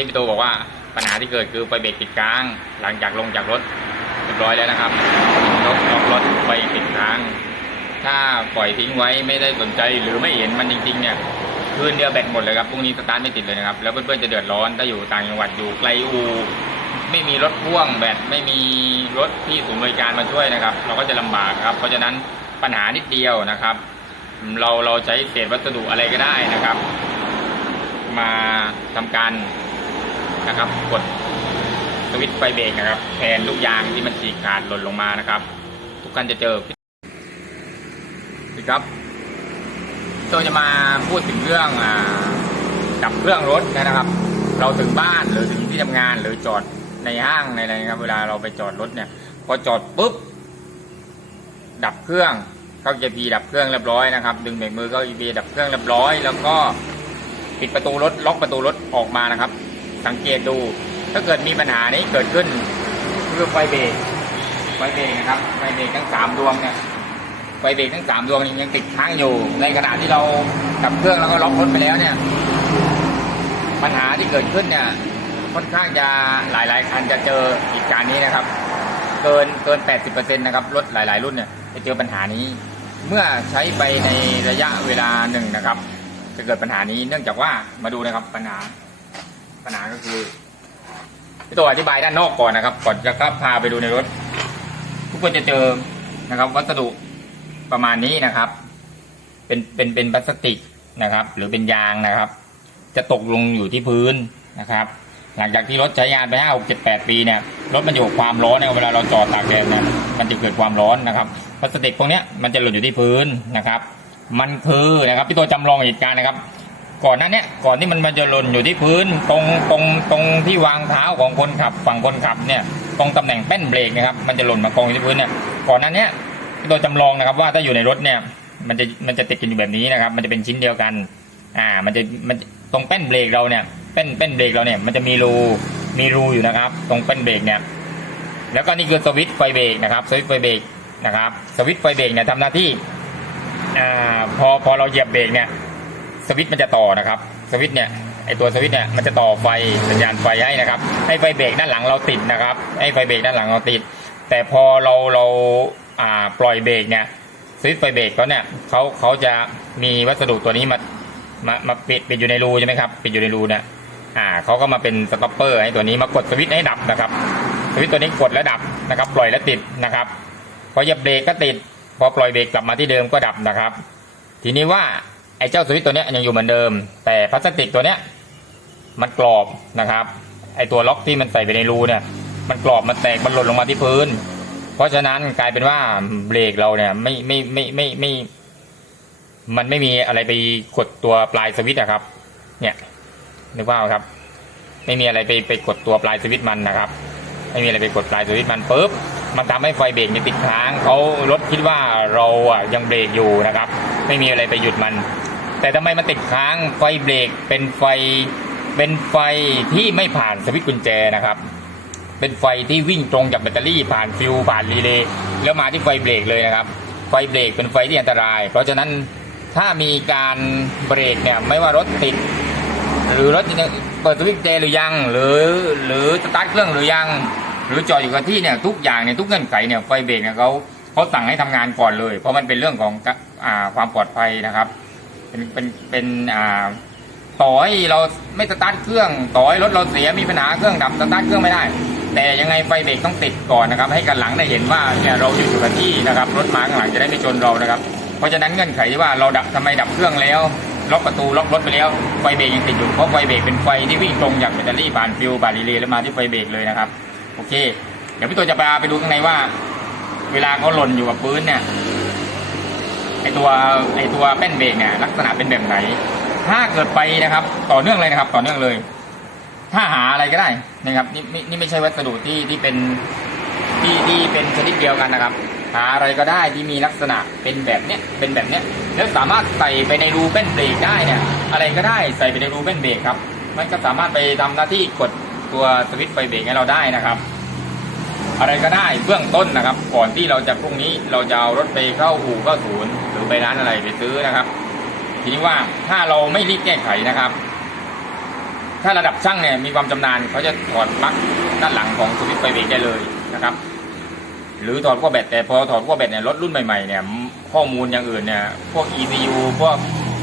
ที่พี่โตบอกว่าปัญหาที่เกิดคือไฟเบรกติดค้าง หลังจากลงจากรถเรียบร้อยแล้วนะครับรถล็อกรถไฟติดค้าง ถ้าปล่อยทิ้งไว้ไม่ได้สนใจหรือไม่เห็นมันจริงๆเนี่ยคืนเดียวแบตหมดเลยครับพรุ่งนี้สตาร์ทไม่ติดเลยนะครับ แล้วเพื่อนๆจะเดือดร้อนถ้าอยู่ต่างจังหวัดอยู่ไกลอูไม่มีรถพ่วงแบตไม่มีรถที่ศูนย์บริการมาช่วยนะครับ เราก็จะลำบากครับ เพราะฉะนั้นปัญหานิดเดียวนะครับ เราเราใช้เศษวัสดุอะไรก็ได้นะครับ มาทำการ นะครับ กดสวิตช์ไฟเบรกนะครับแทนลูกยางที่มันฉีกขาดหล่นลงมานะครับ ทุกท่านจะเจอดีครับโจจะมาพูดถึงเรื่องอดับเครื่องรถนะครับ เราถึงบ้านหรือถึงที่ทำงานหรือจอดในห้างในอะไรนะครับ เวลาเราไปจอดรถเนี่ย พอจอดปุ๊บดับเครื่องเข้า JP ดับเครื่องเรียบร้อยนะครับ ดึงเบรกมือเข้า EB ดับเครื่องเรียบร้อย แล้วก็ปิดประตูรถล็อกประตูรถออกมานะครับ สังเกตดู ถ้าเกิดมีปัญหานี้เกิดขึ้นคือไฟเบรกไฟเบรกนะครับไฟเบรกทั้งสามดวงเนี่ยไฟเบรกทั้งสามดวงยังติดค้างอยู่ ในขณะที่เราดับเครื่องแล้วก็ล็อกรถไปแล้วเนี่ย ปัญหาที่เกิดขึ้นเนี่ยค่อนข้างจะหลายๆคันจะเจอเหตุการณ์นี้นะครับ เกินเกิน 80%นะครับรถหลาย ๆ รุ่นเนี่ยจะเจอปัญหานี้ เมื่อใช้ไปในระยะเวลาหนึ่งนะครับ จะเกิดปัญหานี้เนื่องจากว่ามาดูนะครับปัญหา ปัญหาก็คือพี่ตัวอธิบายด้านนอกก่อนนะครับ ก่อนจะก็พาไปดูในรถ ทุกคนจะเจอนะครับ วัสดุประมาณนี้นะครับ เป็นเป็นเป็นพลาสติกนะครับ หรือเป็นยางนะครับ จะตกลงอยู่ที่พื้นนะครับ หลังจากที่รถใช้งานไปห้าหกเจ็ดแปดปีเนี่ยรถมันอยู่กับความร้อนเนี่ยเวลาเราจอดตากแดดเนี่ยมันจะเกิดความร้อนนะครับพลาสติกพวกเนี้ยมันจะหล่นอยู่ที่พื้นนะครับ มันคือนะครับพี่ตัวจำลองเหตุการณ์นะครับ ก่อนหน้าเนี้ยก่อนที่มันมันจะหล่นอยู่ที่พื้นตรงตรงตรงที่วางเท้าของคนขับฝั่งคนขับเนี่ยตรงตำแหน่งแป้นเบรกนะครับมันจะหล่นมากองอยู่ที่พื้นเนี่ยก่อนหน้าเนี้ยโดยจำลองนะครับว่าถ้าอยู่ในรถเนี่ยมันจะมันจะติดกันอยู่แบบนี้นะครับ มันจะเป็นชิ้นเดียวกันอ่ามันจะมันตรงแป้นเบรกเราเนี่ยแป้นแป้นเบรกเราเนี่ยมันจะมีรูมีรูอยู่นะครับ ตรงแป้นเบรกเนี่ยแล้วก็นี่คือสวิตช์ไฟเบรกนะครับสวิตช์ไฟเบรกนะครับสวิตช์ไฟเบรกเนี่ยทำหน้าที่อ่าพอพอเราเหยียบเบรกเนี่ย สวิตช์มันจะต่อนะครับ สวิตช์เนี่ยไอตัวสวิตช์เนี่ยมันจะต่อไฟสัญญาณไฟให้นะครับให้ไฟเบรกด้านหลังเราติดนะครับให้ไฟเบรกด้านหลังเราติด แต่พอเราเราอ่าปล่อยเบรกเนี่ยสวิตช์ไฟเบรกเขาเนี่ยเขาเขาจะมีวัสดุตัวนี้มามามาปิดปิดอยู่ในรูใช่ไหมครับปิดอยู่ในรูเนี่ยอ่าเขาก็มาเป็นสต็อปเปอร์ให้ตัวนี้มากดสวิตช์ให้ดับนะครับสวิตช์ตัวนี้กดแล้วดับนะครับ ปล่อยแล้วติดนะครับพอหยียบเบรกก็ติด พอปล่อยเบรกกลับมาที่เดิมก็ดับนะครับ ทีนี้ว่า ไอ้เจ้าสวิตตัวเนี้ยยังอยู่เหมือนเดิม แต่พลาสติกตัวเนี้ยมันกรอบนะครับ ไอ้ตัวล็อกที่มันใส่ไปในรูเนี่ยมันกรอบมันแตกมันหล่นลงมาที่พื้น เพราะฉะนั้นกลายเป็นว่าเบรกเราเนี่ยไม่ไม่ไม่ไม่ไม่ มันไม่มีอะไรไปกดตัวปลายสวิตช์อะครับ เนี่ยนึกว่าครับ ไม่มีอะไรไปไปกดตัวปลายสวิตมันนะครับ ไม่มีอะไรไปกดปลายสวิตมันปุ๊บมันทำให้ไฟเบรกเนี่ยติดค้างเขารถคิดว่าเราอะยังเบรกอยู่นะครับ ไม่มีอะไรไปหยุดมัน แต่ทำไมมันติดค้างไฟเบรกเป็นไฟเป็นไฟที่ไม่ผ่านสวิตช์กุญแจนะครับ เป็นไฟที่วิ่งตรงจากแบตเตอรี่ผ่านฟิวผ่านรีเลย์แล้วมาที่ไฟเบรกเลยนะครับ ไฟเบรกเป็นไฟที่อันตราย เพราะฉะนั้นถ้ามีการเบรกเนี่ยไม่ว่ารถติด หรือรถเปิดสวิตช์เจหรือยัง หรือหรือสตาร์ทเครื่องหรือยัง หรือจอดอยู่กับที่เนี่ยทุกอย่างเนี่ยทุกเงื่อนไขเนี่ยไฟเบรกเนี่ยเขาเขาสั่งให้ทำงานก่อนเลย เพราะมันเป็นเรื่องของอความปลอดภัยนะครับ เป็นเป็นเป็นอ่าต่อให้เราไม่สตาร์ทเครื่องต่อให้รถเราเสียมีปัญหาเครื่องดับสตาร์ทเครื่องไม่ได้ แต่ยังไงไฟเบรกต้องติดก่อนนะครับ ให้กันหลังได้เห็นว่าเนี่ยเราอยู่อยู่กับที่นะครับรถมาข้างหลังจะได้ไม่ชนเรานะครับ เพราะฉะนั้นเงื่อนไขที่ว่าเราดับทำไมดับเครื่องแล้วล็อกประตูล็อกรถไปแล้วไฟเบรกยังติดอยู่เพราะไฟเบรกเป็นไฟที่วิ่งตรงจากแบตเตอรี่ผ่านฟิวผ่านรีเลย์แล้วมาที่ไฟเบรกเลยนะครับโอเค เดี๋ยวพี่ตัวจะไปไปดูข้างในว่า เวลาเขาหล่นอยู่กับพื้นเนี่ย ไอตัวไอตัวแป้นเบรกเนี่ยลักษณะเป็นแบบไหน ถ้าเกิดไปนะครับ ต่อเนื่องเลยนะครับ ต่อเนื่องเลย ถ้าหาอะไรก็ได้นะครับ นี่นี่ไม่ใช่วัสดุที่ที่เป็นที่ที่เป็นชนิดเดียวกันนะครับ หาอะไรก็ได้ที่มีลักษณะเป็นแบบเนี้ยเป็นแบบเนี้ยแล้วสามารถใส่ไปในรูแป้นเบรกได้เนี่ย อะไรก็ได้ใส่ไปในรูแป้นเบรกครับ มันก็สามารถไปทำหน้าที่กดตัวสวิตช์ไฟเบรกให้เราได้นะครับ อะไรก็ได้เบื้องต้นนะครับ ก่อนที่เราจะพรุ่งนี้เราจะเอารถไปเข้าอู่เข้าศูนย์หรือไปร้านอะไรไปซื้อนะครับ ทีนี้ว่าถ้าเราไม่รีบแก้ไขนะครับ ถ้าระดับช่างเนี่ยมีความชำนาญเขาจะถอดปลั๊กด้านหลังของสวิตช์ไฟเบรกได้เลยนะครับ หรือถอดขั้วแบตแต่พอถอดขั้วแบตเนี่ยรถรุ่นใหม่ๆเนี่ยข้อมูลอย่างอื่นเนี่ยพวก ECU พวก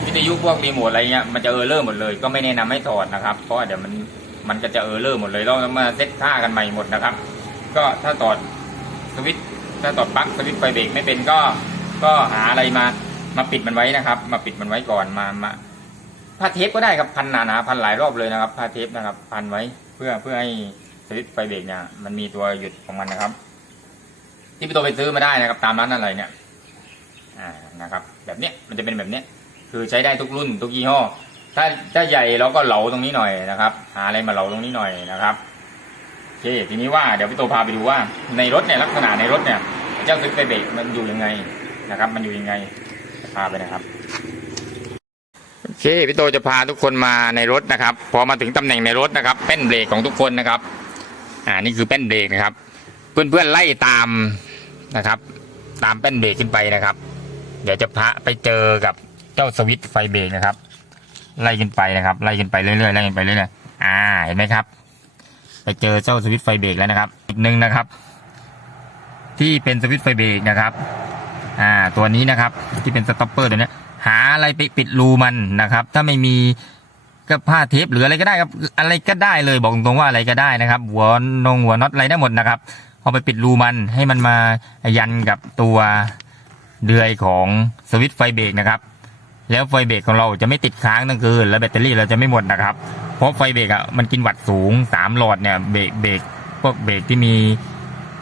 วิทยุพวกรีโมทอะไรเงี้ยมันจะเออร์เลอร์หมดเลยก็ไม่แนะนำให้ถอดนะครับ เพราะเดี๋ยวมันมันก็จะเออร์เลอร์หมดเลยเราต้องมาเซตค่ากันใหม่หมดนะครับ ก็ถ้าถอดสวิตช์ถ้าถอดปลั๊กสวิตช์ไฟเบรกไม่เป็นก็ก็หาอะไรมามาปิดมันไว้นะครับ มาปิดมันไว้ก่อนมามาผ้าเทปก็ได้ครับพันหนาๆพันหลายรอบเลยนะครับผ้าเทปนะครับ พันไว้เพื่อเพื่อให้สวิตช์ไฟเบรกเนี่ยมันมีตัวหยุดของมันนะครับ ที่พี่โตไปซื้อมาได้นะครับ ตามร้านอะไรเนี่ยอ่านะครับ แบบเนี้ยมันจะเป็นแบบเนี้ยคือใช้ได้ทุกรุ่นทุกยี่ห้อถ้าถ้าใหญ่เราก็เหลาตรงนี้หน่อยนะครับ หาอะไรมาเหลาตรงนี้หน่อยนะครับ เคทีนี้ว่าเดี๋ยวพี่โตพาไปดูว่าในรถเนี่ยลักษณะในรถเนี่ยเจ้าซิกไฟเบรกมันอยู่ยังไงนะครับ มันอยู่ยังไงพาไปนะครับโอเคพี่โตจะพาทุกคนมาในรถนะครับ พอมาถึงตำแหน่งในรถนะครับแป้นเบรกของทุกคนนะครับ อ่านี่คือแป้นเบรกนะครับ เพื่อนๆไล่ตามนะครับ ตามแป้นเบรกขึ้นไปนะครับ เดี๋ยวจะพระไปเจอกับเจ้าสวิตไฟเบรกนะครับ ไล่ขึ้นไปนะครับ ไล่ขึ้นไปเรื่อยๆไล่ขึ้นไปเรื่อยๆอ่าเห็นไหมครับ ไปเจอเจ้าสวิตช์ไฟเบรกแล้วนะครับ อีกหนึ่งนะครับ ที่เป็นสวิตช์ไฟเบรกนะครับ อ่า ตัวนี้นะครับ ที่เป็นสต็อปเปอร์ตัวเนี้ยหาอะไรไปปิดรูมันนะครับ ถ้าไม่มีก็ผ้าเทปหรืออะไรก็ได้ครับอะไรก็ได้เลยบอกตรงๆว่าอะไรก็ได้นะครับ หัวนงหัวน็อตอะไรได้หมดนะครับเอาไปปิดรูมันให้มันมายันกับตัวเดือยของสวิตช์ไฟเบรกนะครับ แล้วไฟเบรกของเราจะไม่ติดค้างทั้งคืนและแบตเตอรี่เราจะไม่หมดนะครับ เพราะไฟเบรกอะมันกินวัตต์สูงสามหลอดเนี่ยเบรกเบรกพวกเบรกที่มี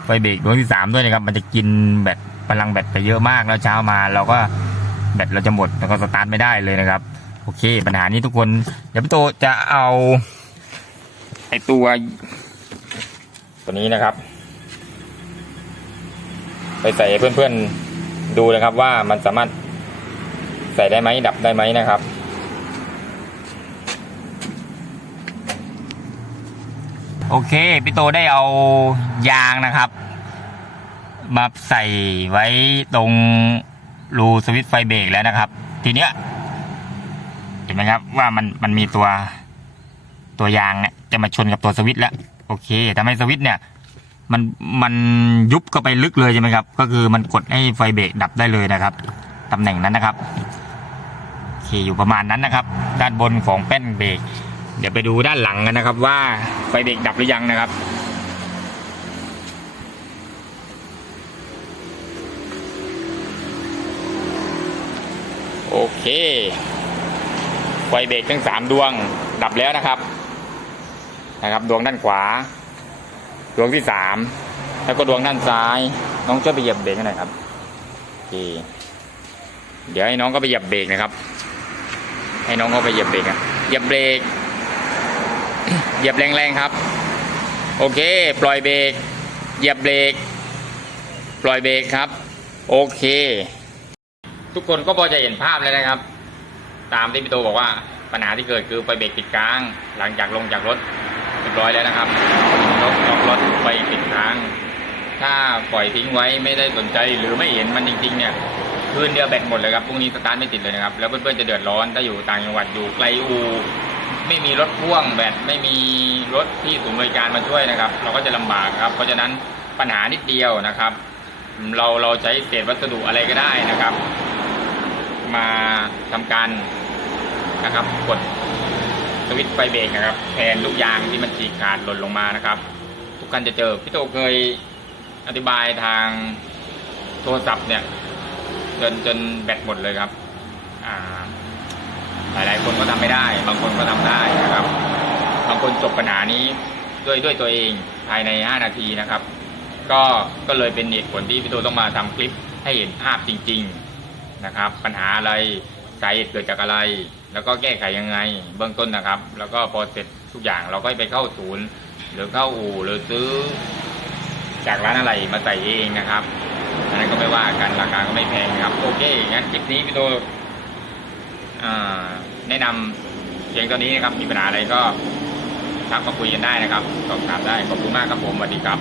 ไฟเบรกดวงที่สามด้วยนะครับ มันจะกินแบตพลังแบตไปเยอะมากแล้วเช้ามาเราก็แบตเราจะหมดแล้วก็สตาร์ทไม่ได้เลยนะครับ โอเค ปัญหานี้ทุกคน เดี๋ยวพี่โตจะเอาไอตัว ตัวนี้นะครับ ไปใส่เพื่อนๆดูนะครับว่ามันสามารถใส่ได้ไหมดับได้ไหมนะครับ โอเคพี่โตได้เอายางนะครับ มาใส่ไว้ตรงรูสวิตไฟเบรกแล้วนะครับ ทีเนี้ยเห็นไหมครับว่ามันมันมีตัวตัวยางเนี่ยจะมาชนกับตัวสวิตแล้ว โอเคทำให้สวิตเนี่ย มันมันยุบเข้าไปลึกเลยใช่ไหมครับ ก็คือมันกดให้ไฟเบรกดับได้เลยนะครับตำแหน่งนั้นนะครับโอเคอยู่ประมาณนั้นนะครับ ด้านบนของแป้นเบรกเดี๋ยวไปดูด้านหลังกันนะครับว่า ไฟเบรกดับหรือยังนะครับ โอเค ไฟเบรกทั้งสามดวงดับแล้วนะครับ นะครับ ดวงด้านขวา ดวงที่สามแล้วก็ดวงด้านซ้าย น้องช่วยไปเหยียบเบรกให้หน่อยครับโอเคเดี๋ยวให้น้องก็ไปเหยียบเบรกนะครับ ให้น้องเขาไปเหยียบเบรกอะเหยียบเบรก ยียบแรงๆครับ โอเค ปล่อยเบรกเหยียบเบรกปล่อยเบรกครับ โอเค ทุกคนก็พอจะเห็นภาพแล้วนะครับ ตามที่พี่โตบอกว่าปัญหาที่เกิดคือไฟเบรกติดค้าง หลังจากลงจากรถเรียบร้อยแล้วนะครับรถล็อกรถไฟติดค้าง ถ้าปล่อยทิ้งไว้ไม่ได้สนใจหรือไม่เห็นมันจริงๆเนี่ยคืนเดียวแบตหมดเลยครับพรุ่งนี้สตาร์ทไม่ติดเลยนะครับ แล้วเพื่อนๆจะเดือดร้อนถ้าอยู่ต่างจังหวัดอยู่ไกลอู ไม่มีรถพ่วงแบตไม่มีรถที่ศูนย์บริการมาช่วยนะครับ เราก็จะลำบากครับ เพราะฉะนั้นปัญหานิดเดียวนะครับ เราเราใช้เศษวัสดุอะไรก็ได้นะครับ มาทำการนะครับกดสวิตช์ไฟเบรกนะครับแทนลูกยางที่มันฉีกขาดหล่นลงมานะครับ ทุกท่านจะเจอพี่โตเคยอธิบายทางโทรศัพท์เนี่ยจนจนแบตหมดเลยครับ อ่า หลาย ๆ คนก็ทำไม่ได้ บางคนก็ทำได้นะครับ บางคนจบปัญหานี้ด้วยด้วยตัวเองภายใน 5 นาทีนะครับ ก็ก็เลยเป็นเหตุผลที่พี่โตต้องมาทำคลิปให้เห็นภาพจริง ๆนะครับ ปัญหาอะไรสาเหตุเกิดจากอะไร แล้วก็แก้ไขยังไง เบื้องต้นนะครับ แล้วก็พอเสร็จทุกอย่างเราก็ไปเข้าศูนย์ หรือเข้าอู่หรือซื้อ จากร้านอะไรมาใส่เองนะครับอันนั้นก็ไม่ว่ากันราคาก็ไม่แพงครับโอเคงั้นคลิปนี้พี่โต แนะนำเพียงตัวนี้นะครับมีปัญหาอะไรก็ทักมาคุยกันได้นะครับสอบถามได้ขอบคุณมากครับผมสวัสดีครับ